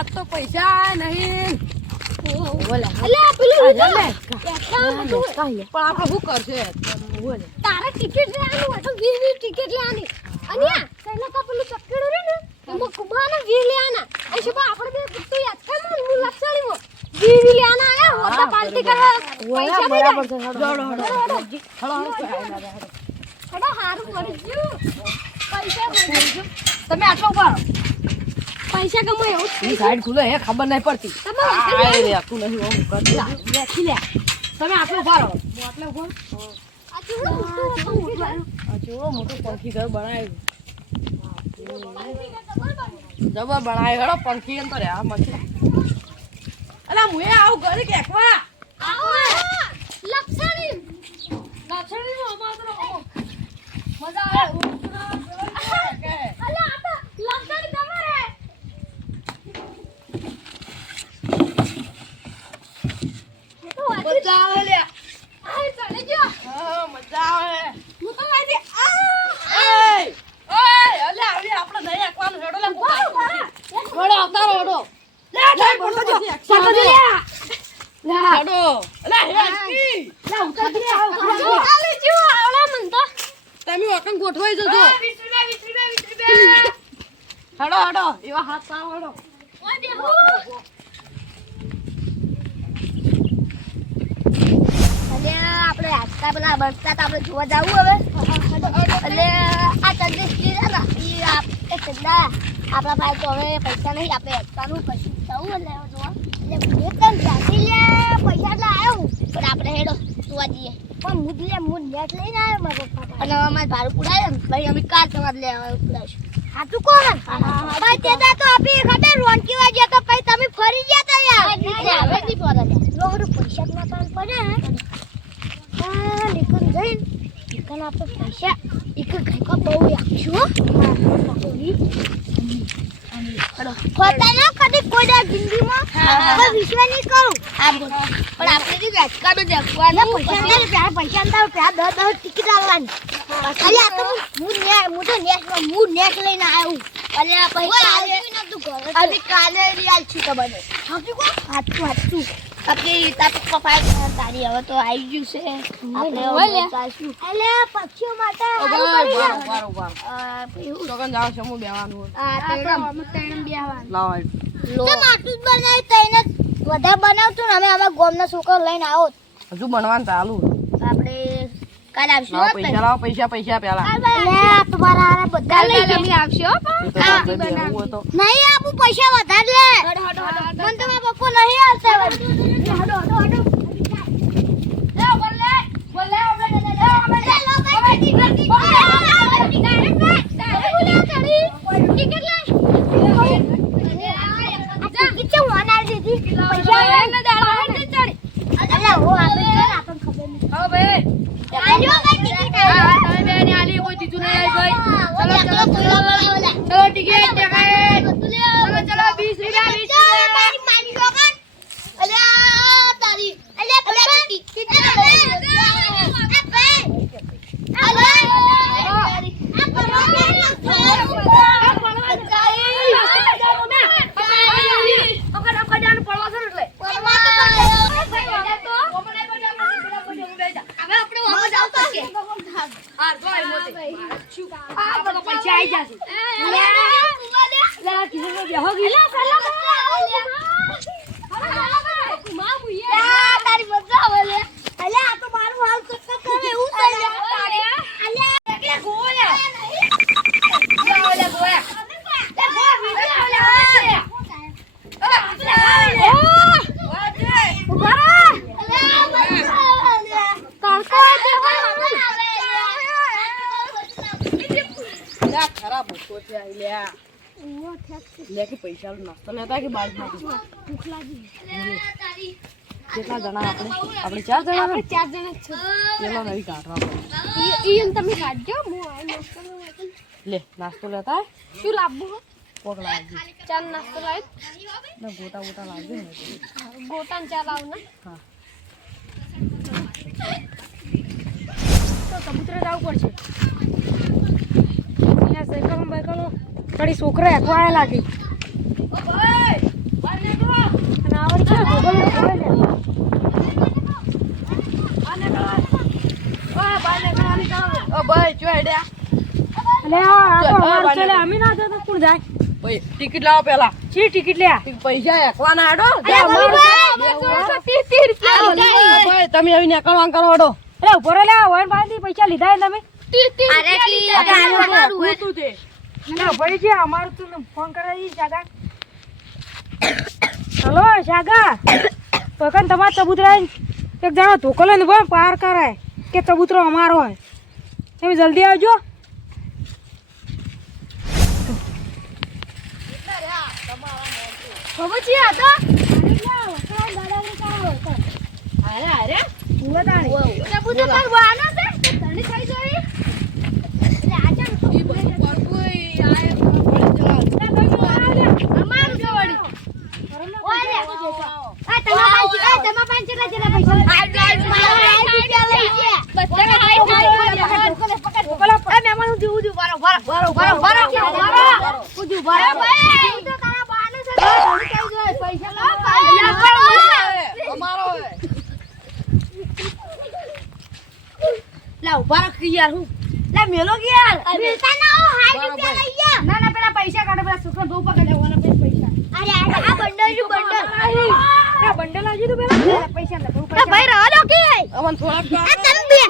આ તો પૈસા નહીં. બોલે અલ્યા પેલું લે પણ આપણે શું કરશે? બોલે તારે ટિકિટ લેવાનું હોય તો 20 ટિકિટ લેવાની. અનિયા તને કા પેલું ચક્કર રે ને એમાં કુબાને 20 લેવાના. એ શું આપણે બે કુત્તું યાદ કર ને હું લક્ષણીમાં 20 લેવાના આયા હોતા પાર્ટી કરવા પૈસા બરાબર છે. હડો હારું પડી ગયું. પૈસા મળી તમે આટલો ઉભા પૈસા કમાય એવું એ સાઈડ ખુલે હે ખબર નહીં પડતી. તમે આય રે તું નહીં ઓમ કર લેખી લે. તમે આટલો ઉભા રહો. હું આટલો ઉભો. આ ચૂડો મોટો આ જો મોટો પંખી ઘર બનાવ્યું. જબર બનાવ્યો હેડો પંખી એમ તો રે આ મચ્છી. અલા મુએ આવું ઘરે કેકવા. આવો લક્ષણી લાછણીનો અમારો મજા આવે. અલા આ તો લક્ષણી તમારે મજા આવે લે. આ ચડે જો હા મજા આવે. હું તો વાજે આ એય ઓય અલે આવી આપણે નહીં એકવાનું હેડો લે. હેડો અવતારો હેડો. લે બોલતો જો. ચાલો લે હેડો. અલે હેડકી. લે ઉતર દે. ચાલે જો આવડા મન તો તમે વકન ગોઠવાઈ જજો. 20 હેડો હેડો એવા હાથ સાવ હેડો. ઓય દેહુ અલે આપણે આજકા પેલા બરસાત આપણે જોવા જાવું હવે એટલે આ તજેસ લીધા ઈ આપણે ચંદા આપણા પાસે તો હવે પૈસા નહીં આપણે આજકાનું કશું થવું એટલે જોવા એટલે મેં તને જાતી લે પૈસા એટલે આવ્યો પણ આપણે હેડો જોવા જઈએ પણ મૂડ નેટ લઈને આવ્યો મારા પપ્પા અને અમારે ભાડું પુડાય ને ભાઈ અમે કાર તમારે લેવા પુડાઈશું હાચું કોણ ભાઈ તે તો આપી ખબર રોનકી વાજ્યા તો પછી તમે ફરી ગયા તા યાર હવે નહીં પડે લોહરો પૈસા ના પાન પડે આ નિકન જઈન નિકન આપણે પૈસા એક ઘાયકો બહુ રાખશું ખોટા ના કદી કોઈ જિંદગીમાં કોઈ વિશ્વાસ નહીં કરું પણ આપણે જે રાજકારણ દેખવાના પૈસા અંદર ત્યાં 10 ટિકિટ આવવાની અરે આ તો હું તો નેટ લઈને આવ્યો અરે આ પછી કાલે રિયાલ છું તમને સાચું આપણી પપ્પા તારી હવે તો આવી ગયું છે આપણે ચાલશું એટલે પક્ષીઓ માટે છોકન જાવ છે હું બેવાનું. લાવ માટું જ બનાવી તઈને વધારે બનાવતું ને અમે અમારા ગામના છોકરો લઈને આવો હજુ બનવાનું ચાલુ. આપણે કાલ આવશું લાવ પૈસા લાવ પૈસા પેલા. તમારા હારે બધા લઈ તમે આવશો દેવું હોય તો નહીં આપું પૈસા વધારે લે મને તો મારા પપ્પા નહીં આવતા પૈસા નાસ્તો લેતા કે બાઈક માંથી કેટલા જણા આપણે 4 જણા ને 4 જણા છો પેલો નહીં કાઢવા પડે. ઈ તમે કાઢજો હું આ નાસ્તો લે નાસ્તો લેતા શું લાવવું પોક લાવજો. ચાર નાસ્તો લાવ ને ગોટા લાવજો ને. ગોટાન ચા લાવ ને હા તો કબૂતર જવું પડશે. અહીંયા સાયકલ કડી છોકરા એકવાય લાગી. અને આવડી ક્યાં ગોગલ ખબર ને ઓ ભાઈ જો હેડ્યા અલે આ તો અમાર ચલે અમે ના જતા કોણ જાય ભાઈ ટિકિટ લાવો પેલા ચી ટિકિટ લે પૈસા એકવાના હેડો ભાઈ તમે આવીને એકલવાન કરો હેડો અરે ઉભો રે લે વન પાસેથી પૈસા લીધા ને તમે અરે કી તું તે ના ભાઈ છે અમારું તું ફોન કરાવી શાગા હલો શાગા પકન તમાર ચબૂતરા એક જણો ધોકો લઈને બોલ પાર કરાય કે ચબૂતરો અમારો હોય તમે જલ્દી આવજો ખબર છે આ તો અરે અરે ચબૂતરો પર વાનો છે તો તને થઈ જોઈ એટલે આજા ઈ બધું પરકું આય પડી જવા અમારું છે વળી ઓય રે આ તમા પાંચ કેટલા જેટલા પૈસા અમારો લા ઉભા રાખ યાર હું લા મેલો કે યાર મિલતા ના હો 60 રૂપિયા લઈ જા ના ના પેલા પૈસા કાઢો પેલા છોકરા બહુ પકડવાના પૈસા અરે આ બંડલ નું બંડલ આ બંડલ આવજો તો પેલા પૈસા ને બહુ એ ભાઈ રહો દો કે અમન થોડા આ તમે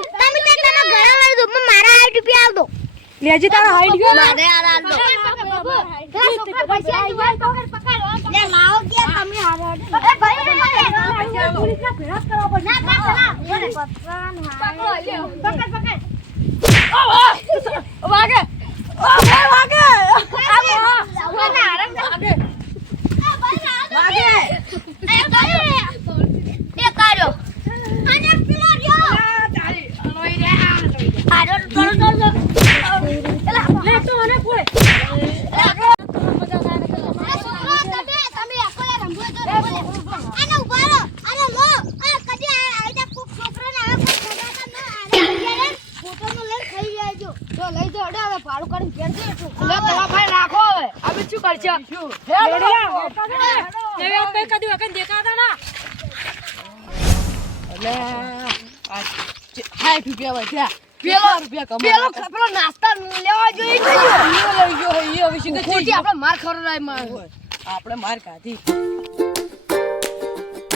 ઘણા વાળી દો મારા 60 રૂપિયા આલ દો લેજી તારા હાઈટ ગયો મારે આલ દો પેલા છોકરા પૈસા આઈ તો પકડ લે લાવો કે તમે હારો એ ભાઈ પોલીસ ના ભેળા કરવા પડશે ના પકડ પકડ વાગે વાગે લે તો મને કોઈ પેલો નાસ્તા લેવા જોઈએ માર ખરો આપણે માર ખાધી